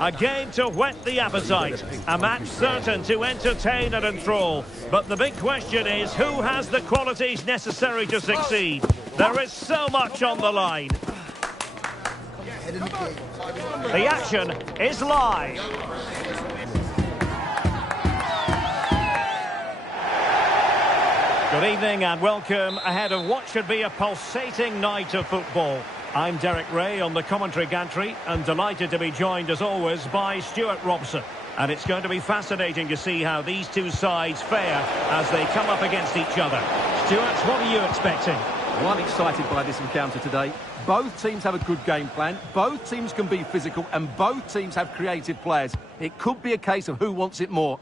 A game to whet the appetite. A match certain to entertain and enthrall. But the big question is, who has the qualities necessary to succeed? There is so much on the line. The action is live. Good evening and welcome ahead of what should be a pulsating night of football. I'm Derek Ray on the commentary gantry and delighted to be joined as always by Stuart Robson. And it's going to be fascinating to see how these two sides fare as they come up against each other. Stuart, what are you expecting? Well, I'm excited by this encounter today. Both teams have a good game plan, both teams can be physical and both teams have creative players. It could be a case of who wants it more.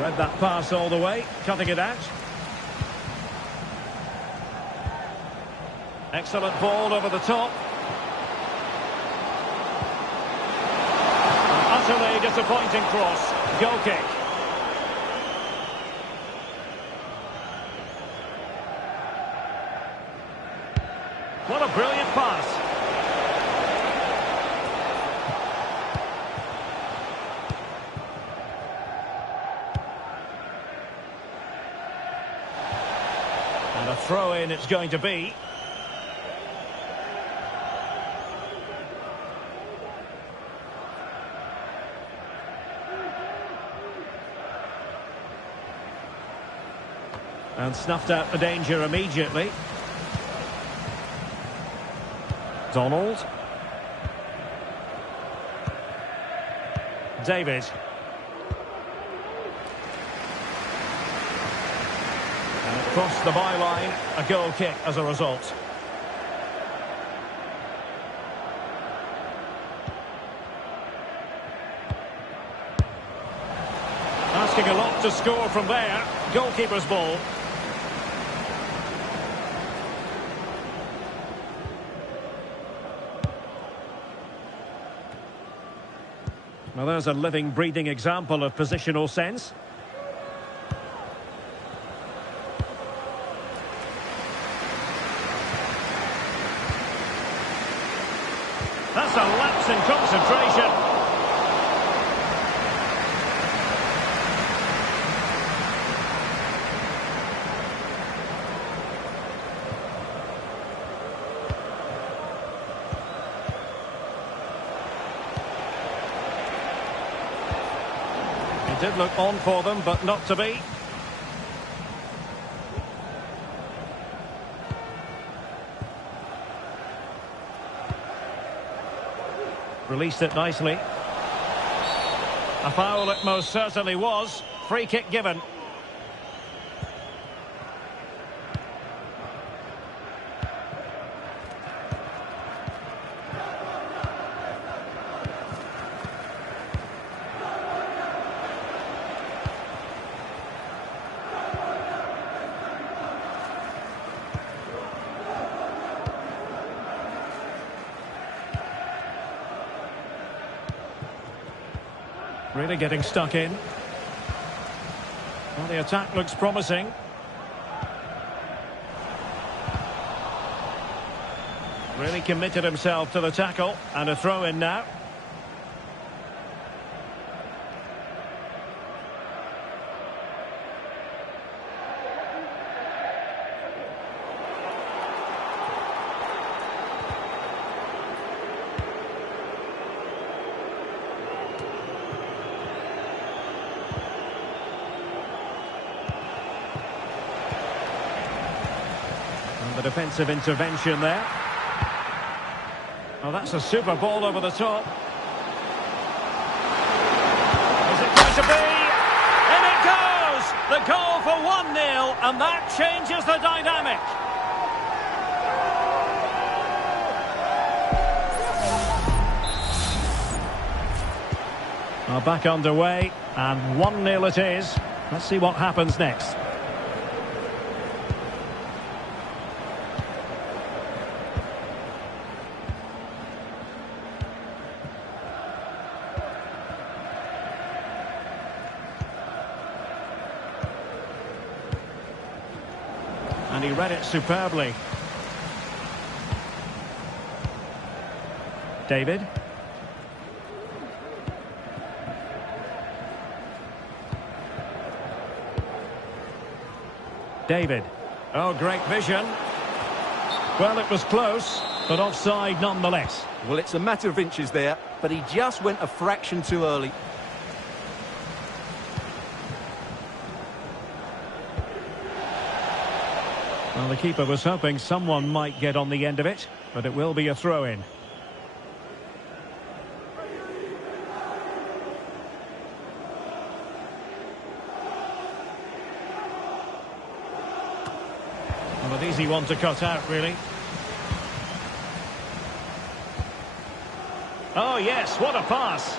Read that pass all the way, cutting it out. Excellent ball over the top. An utterly disappointing cross. Goal kick. What a brilliant pass. And a throw-in it's going to be. And snuffed out the danger immediately. Donald. David. And across the byline, a goal kick as a result. Asking a lot to score from there. Goalkeeper's ball. Well, there's a living, breathing example of positional sense. That's a lapse in concentration. It did look on for them, but not to be. Released it nicely. A foul it most certainly was. Free kick given. Really getting stuck in. Well, the attack looks promising. Really committed himself to the tackle. And a throw in now. The defensive intervention there. Oh, that's a super ball over the top. Is it going to be? In it goes! The goal for 1-0, and that changes the dynamic. Well, back underway, and 1-0 it is. Let's see what happens next. And he read it superbly. David. David. Oh, great vision. Well, it was close, but offside nonetheless. Well, it's a matter of inches there, but he just went a fraction too early. Well, the keeper was hoping someone might get on the end of it, but it will be a throw-in. Well, an easy one to cut out, really. Oh, yes, what a pass.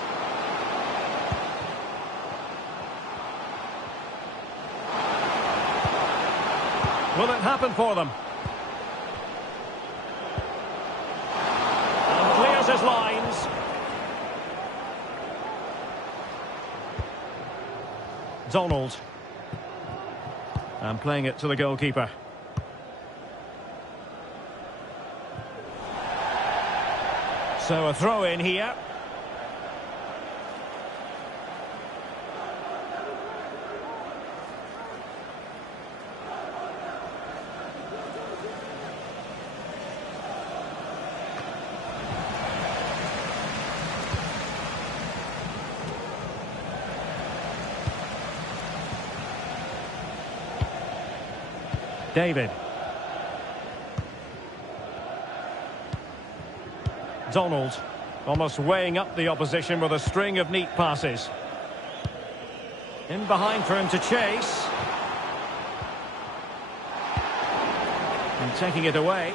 Will it happen for them? And clears his lines. Donald. And playing it to the goalkeeper. So a throw in here. David. Donald, almost weighing up the opposition with a string of neat passes. In behind for him to chase. And taking it away.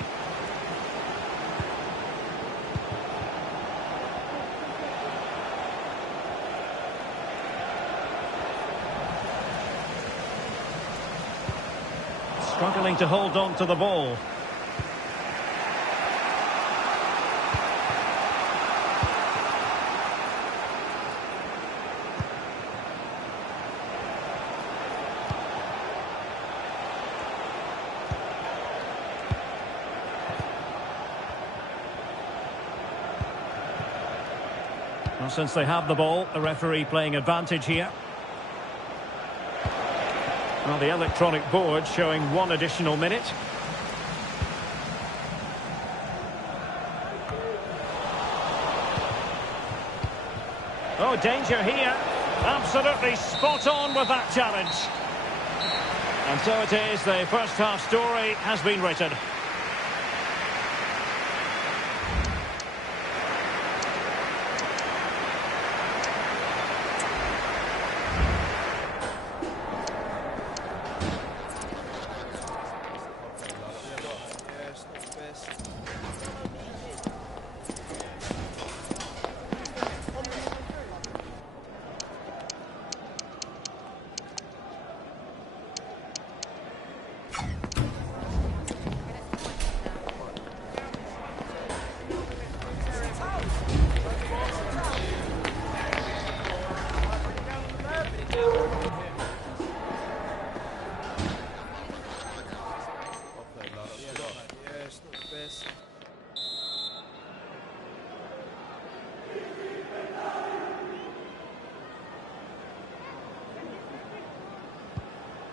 Struggling to hold on to the ball. Well, since they have the ball, the referee playing advantage here. Well, the electronic board showing 1 additional minute. Oh, danger here. Absolutely spot on with that challenge. And so it is, the first half story has been written.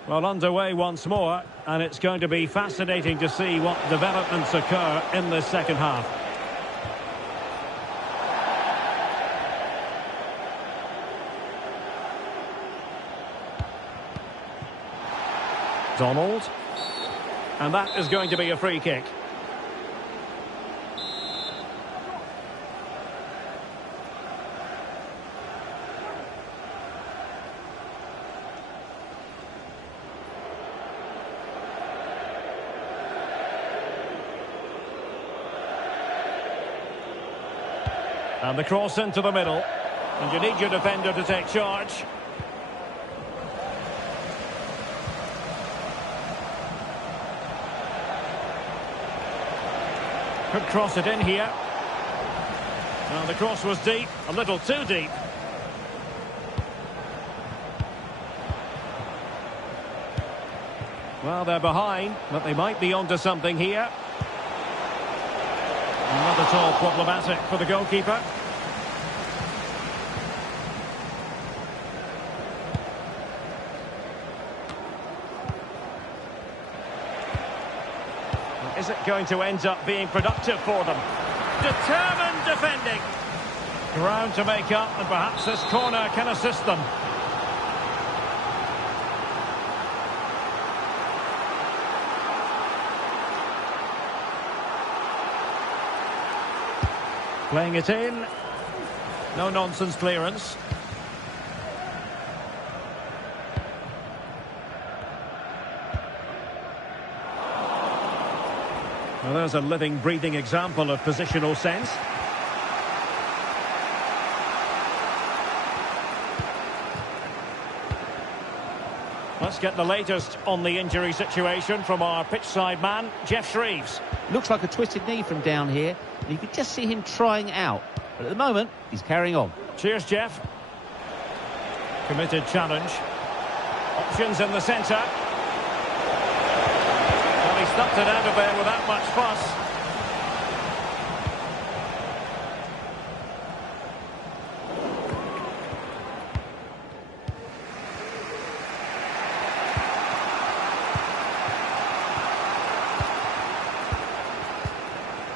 Well, underway once more, and it's going to be fascinating to see what developments occur in the second half. Donald. And that is going to be a free kick. And the cross into the middle. And you need your defender to take charge. Could cross it in here. Now the cross was deep, a little too deep. Well, they're behind, but they might be onto something here. Not at all problematic for the goalkeeper. Is it going to end up being productive for them? Determined defending. Ground to make up, and perhaps this corner can assist them. Playing it in. No nonsense clearance. Well, there's a living, breathing example of positional sense. Let's get the latest on the injury situation from our pitchside man, Jeff Shreeves. Looks like a twisted knee from down here. And you could just see him trying out. But at the moment, he's carrying on. Cheers, Jeff. Committed challenge. Options in the centre. Well, he stuffed it out of there without much fuss.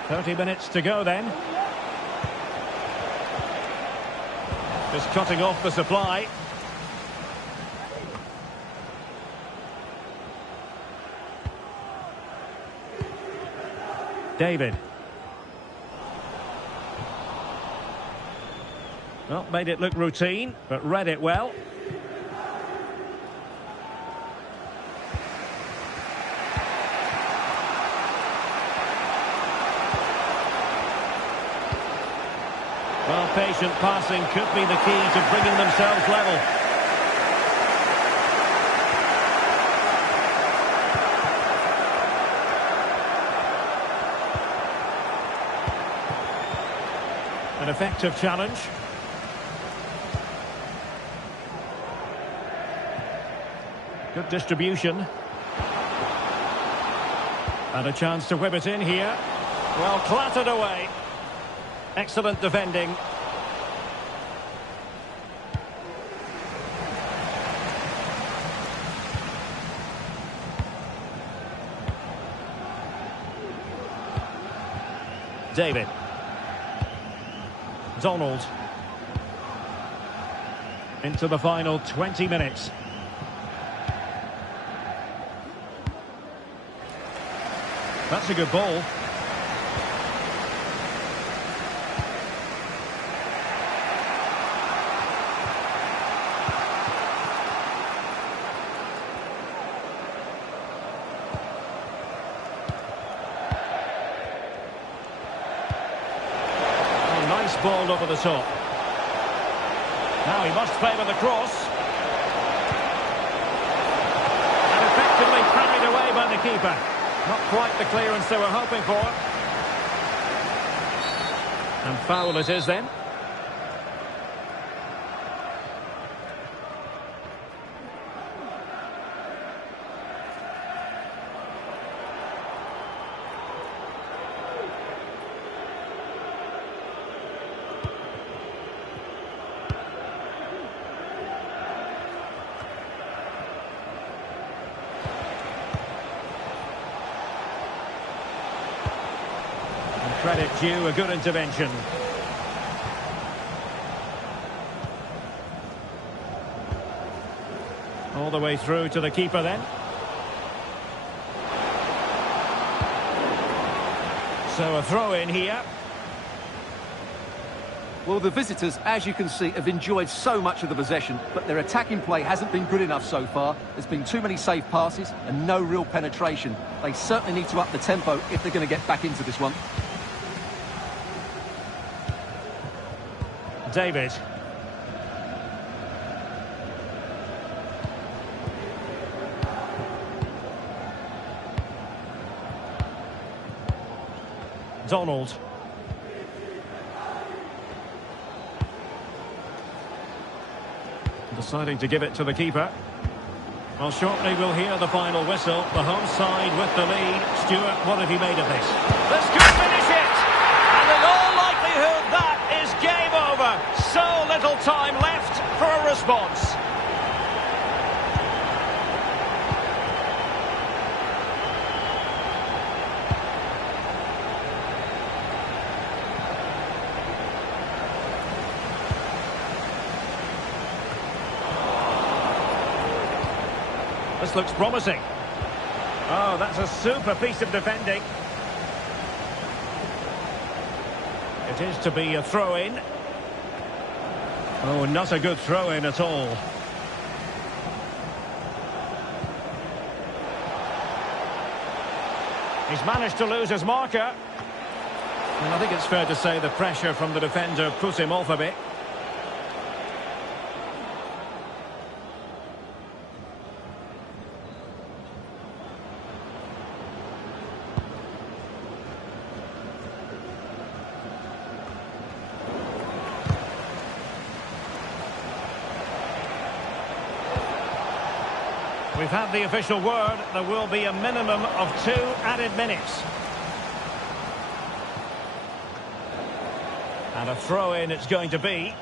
"30 minutes to go then. Just cutting off the supply. David. Well, made it look routine, but read it well. Well, patient passing could be the key to bringing themselves level. An effective challenge. Good distribution. And a chance to whip it in here. Well, clattered away. Excellent defending. David. Donald. Into the final 20 minutes. That's a good ball. Ball over the top. Now he must favour the cross. And effectively carried away by the keeper. Not quite the clearance they were hoping for. And foul it is then. Credit due, a good intervention. All the way through to the keeper then. So a throw in here. Well, the visitors, as you can see, have enjoyed so much of the possession, but their attacking play hasn't been good enough so far. There's been too many safe passes and no real penetration. They certainly need to up the tempo if they're going to get back into this one. David. Donald. Deciding to give it to the keeper. Well, shortly we'll hear the final whistle. The home side with the lead. Stuart, what have you made of this? This could finish it! And in all likelihood, that is game over. So little time left for a response. This looks promising. Oh, that's a super piece of defending. It is to be a throw-in. Oh, not a good throw-in at all. He's managed to lose his marker. And I think it's fair to say the pressure from the defender put him off a bit. We've had the official word. There will be a minimum of 2 added minutes. And a throw-in it's going to be.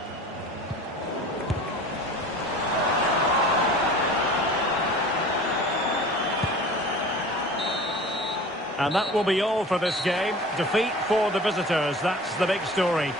And that will be all for this game. Defeat for the visitors. That's the big story.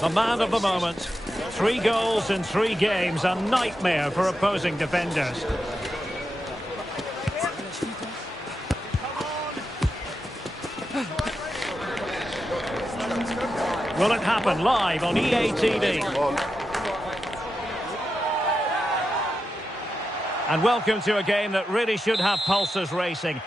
The man of the moment. 3 goals in 3 games, a nightmare for opposing defenders. Will it happen live on EA TV? And welcome to a game that really should have pulses racing.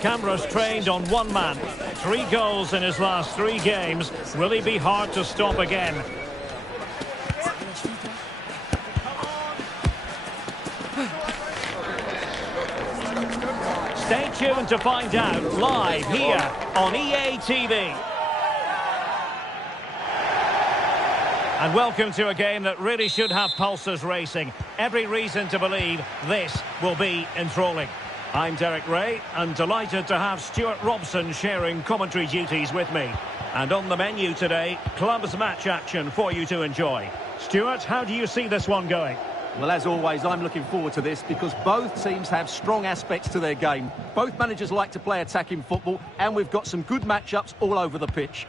Cameras trained on one man. 3 goals in his last 3 games. Will he be hard to stop again? Stay tuned to find out live here on EA TV. And welcome to a game that really should have pulses racing. Every reason to believe this will be enthralling. I'm Derek Ray, and delighted to have Stuart Robson sharing commentary duties with me. And on the menu today, clubs match action for you to enjoy. Stuart, how do you see this one going? Well, as always, I'm looking forward to this because both teams have strong aspects to their game. Both managers like to play attacking football, and we've got some good matchups all over the pitch.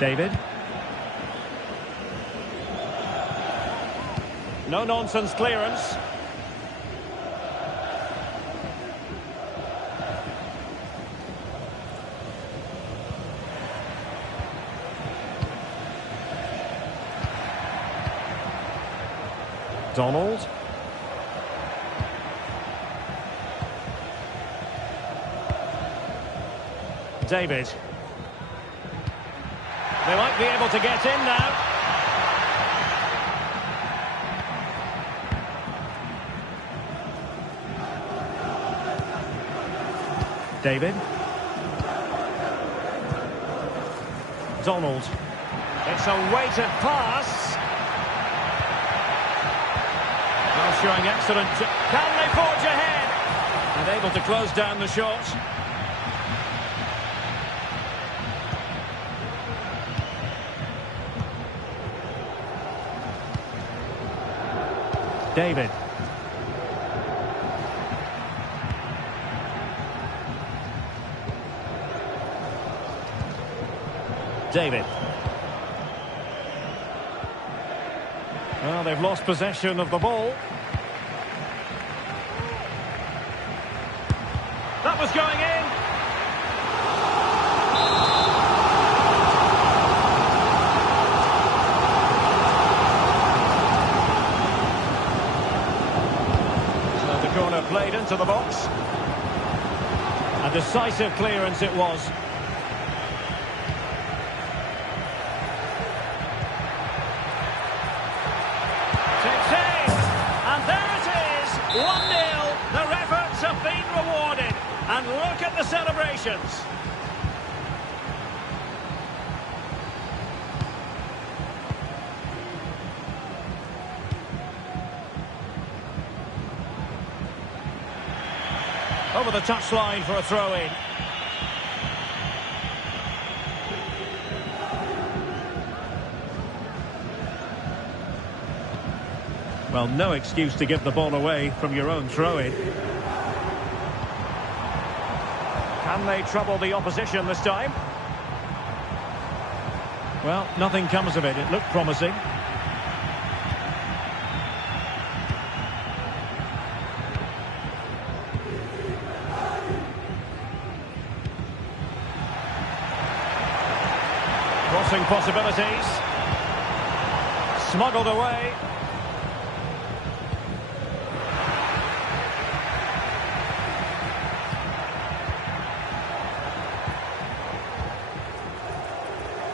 David. No-nonsense clearance. Donald. David. They might be able to get in now. David. Donald. It's a weighted pass. Well, showing excellent... Can they forge ahead? And able to close down the shot. David. David. Well, they've lost possession of the ball. That was going in. Corner played into the box. A decisive clearance it was. Takes aim, and there it is, 1-0. Their efforts have been rewarded, and look at the celebrations. Over the touchline for a throw-in. Well, no excuse to give the ball away from your own throw-in. Can they trouble the opposition this time? Well, nothing comes of it. It looked promising. Crossing possibilities. Smuggled away.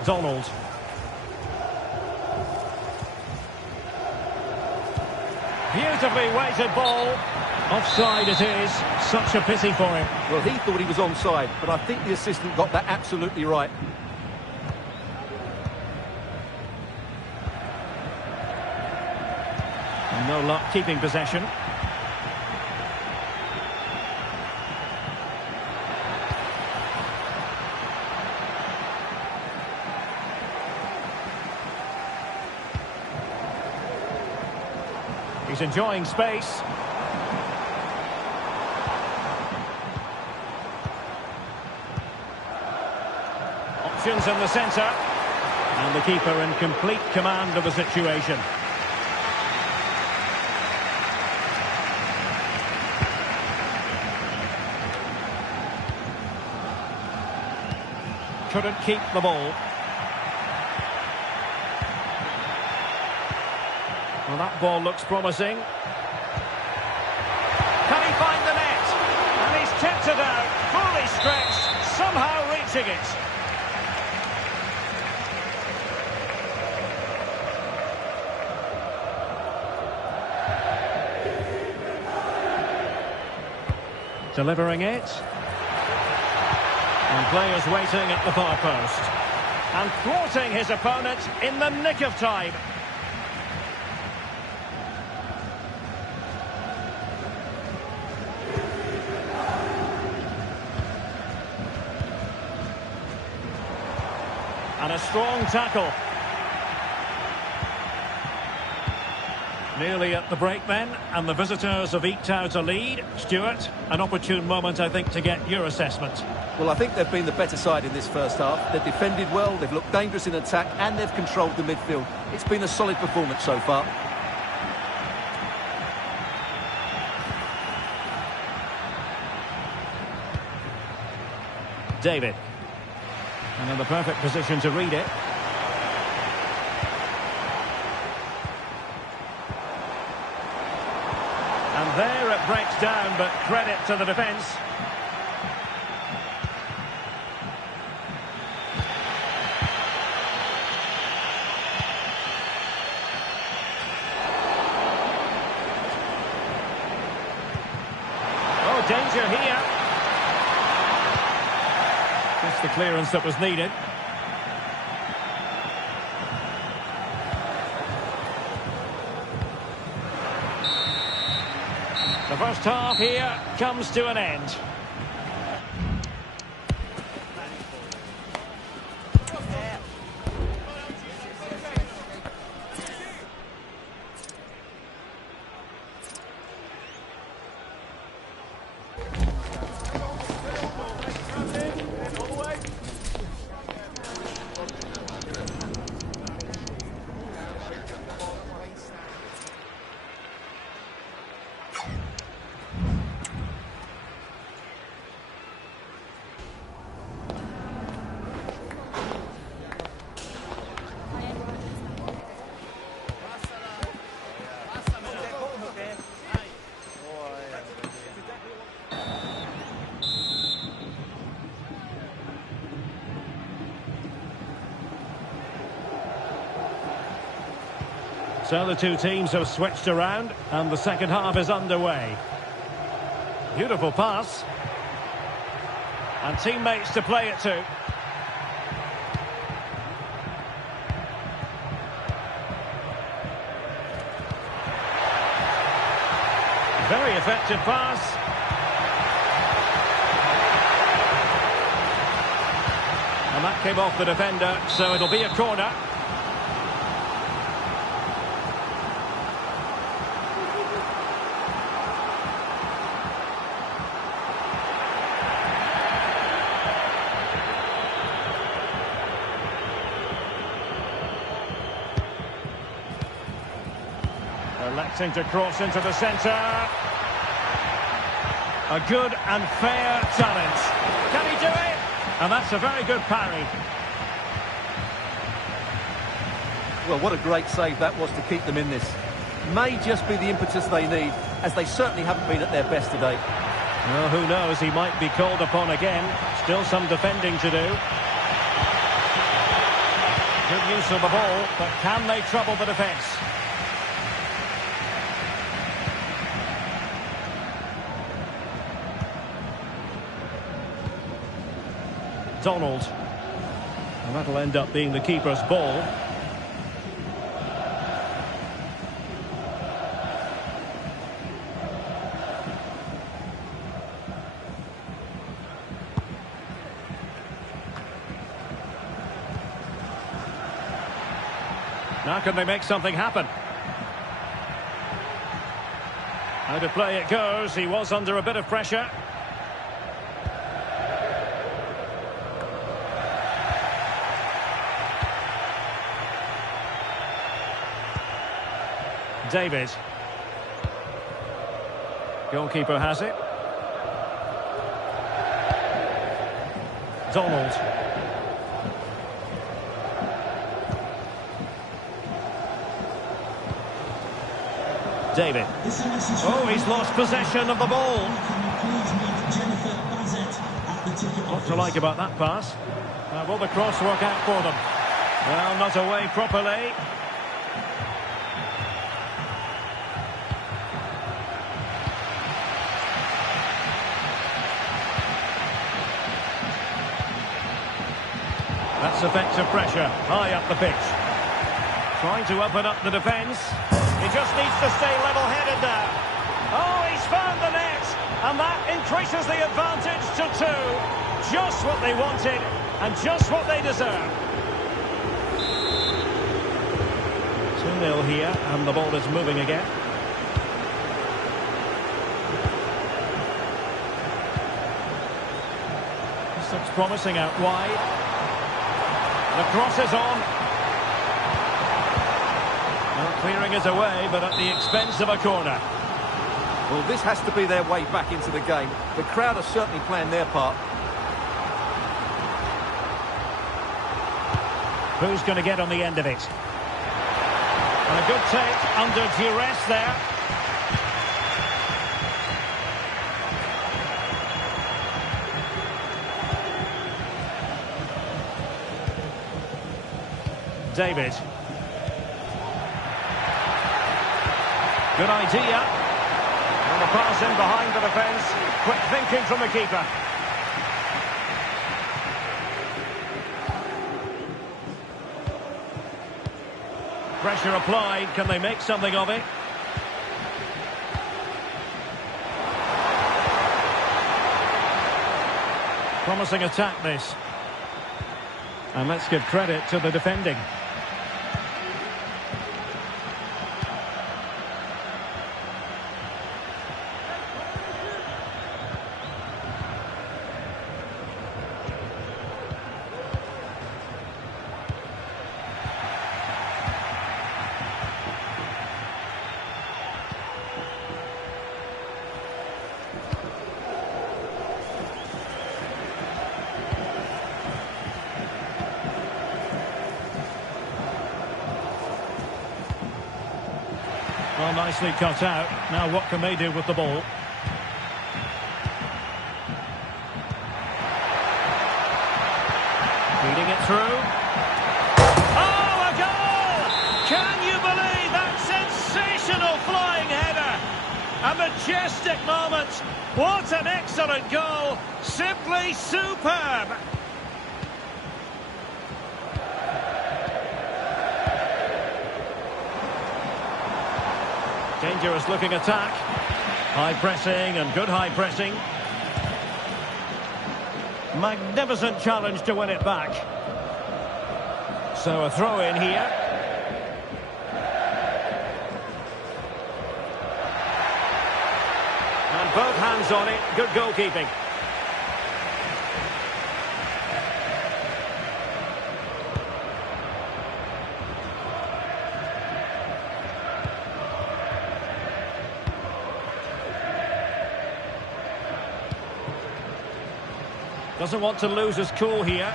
Donald. Beautifully weighted ball. Offside it is. Such a pity for him. Well, he thought he was onside, but I think the assistant got that absolutely right. No luck keeping possession. He's enjoying space. Options in the centre. And the keeper in complete command of the situation. Couldn't keep the ball. Well, that ball looks promising. Can he find the net? And he's tipped it out, fully stretched, somehow reaching it. Delivering it. And players waiting at the far post. And thwarting his opponent in the nick of time. And a strong tackle. Nearly at the break then, and the visitors have eked out a lead. Stuart, an opportune moment, I think, to get your assessment. Well, I think they've been the better side in this first half. They've defended well, they've looked dangerous in attack, and they've controlled the midfield. It's been a solid performance so far. David. And in the perfect position to read it. And there it breaks down, but credit to the defence. Oh, danger here. Just the clearance that was needed. The first half here comes to an end. So the two teams have switched around and the second half is underway. Beautiful pass. And teammates to play it to. Very effective pass. And that came off the defender, so it'll be a corner. Electing to cross into the centre. A good and fair challenge. Can he do it? And that's a very good parry. Well, what a great save that was to keep them in this. May just be the impetus they need, as they certainly haven't been at their best today. Well, who knows? He might be called upon again. Still some defending to do. Good use of the ball, but can they trouble the defence? Donald. And that'll end up being the keeper's ball. Now can they make something happen? How to play it goes. He was under a bit of pressure. David. Goalkeeper has it. Donald. David. Oh, he's lost possession of the ball. What to like about that pass? Will the cross work out for them? Well, not away properly. That's effective pressure, high up the pitch. Trying to open up the defence. He just needs to stay level-headed now. Oh, he's found the net, and that increases the advantage to 2. Just what they wanted, and just what they deserve. 2-0 here, and the ball is moving again. This looks promising out wide. The cross is on. Well, clearing it away, but at the expense of a corner. Well, this has to be their way back into the game. The crowd are certainly playing their part. Who's going to get on the end of it? And a good take under duress there. David. Good idea. And the pass in behind the defence. Quick thinking from the keeper. Pressure applied. Can they make something of it? Promising attack, this. And let's give credit to the defending. Well, nicely cut out. Now what can they do with the ball? Feeding it through. Oh, a goal! Can you believe that sensational flying header? A majestic moment. What an excellent goal. Simply superb. Dangerous looking attack. High pressing and good high pressing. Magnificent challenge to win it back. So a throw in here. And both hands on it. Good goalkeeping. Doesn't want to lose his cool here.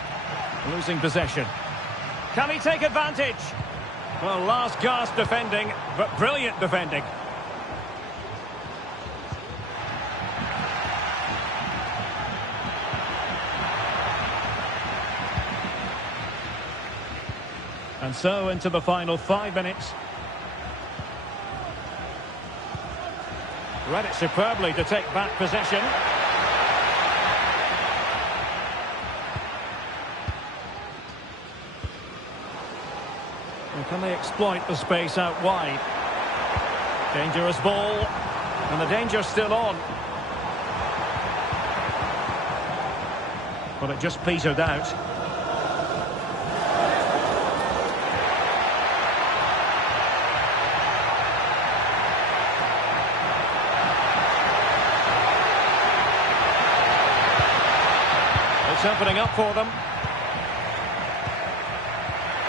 Losing possession. Can he take advantage? Well, last gasp defending, but brilliant defending. And so into the final 5 minutes. Read it superbly to take back possession. Can they exploit the space out wide? Dangerous ball. And the danger's still on. But it just petered out. It's opening up for them.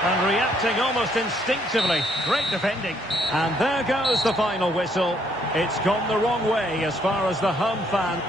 And reacting almost instinctively. Great defending. And there goes the final whistle. It's gone the wrong way as far as the home fan.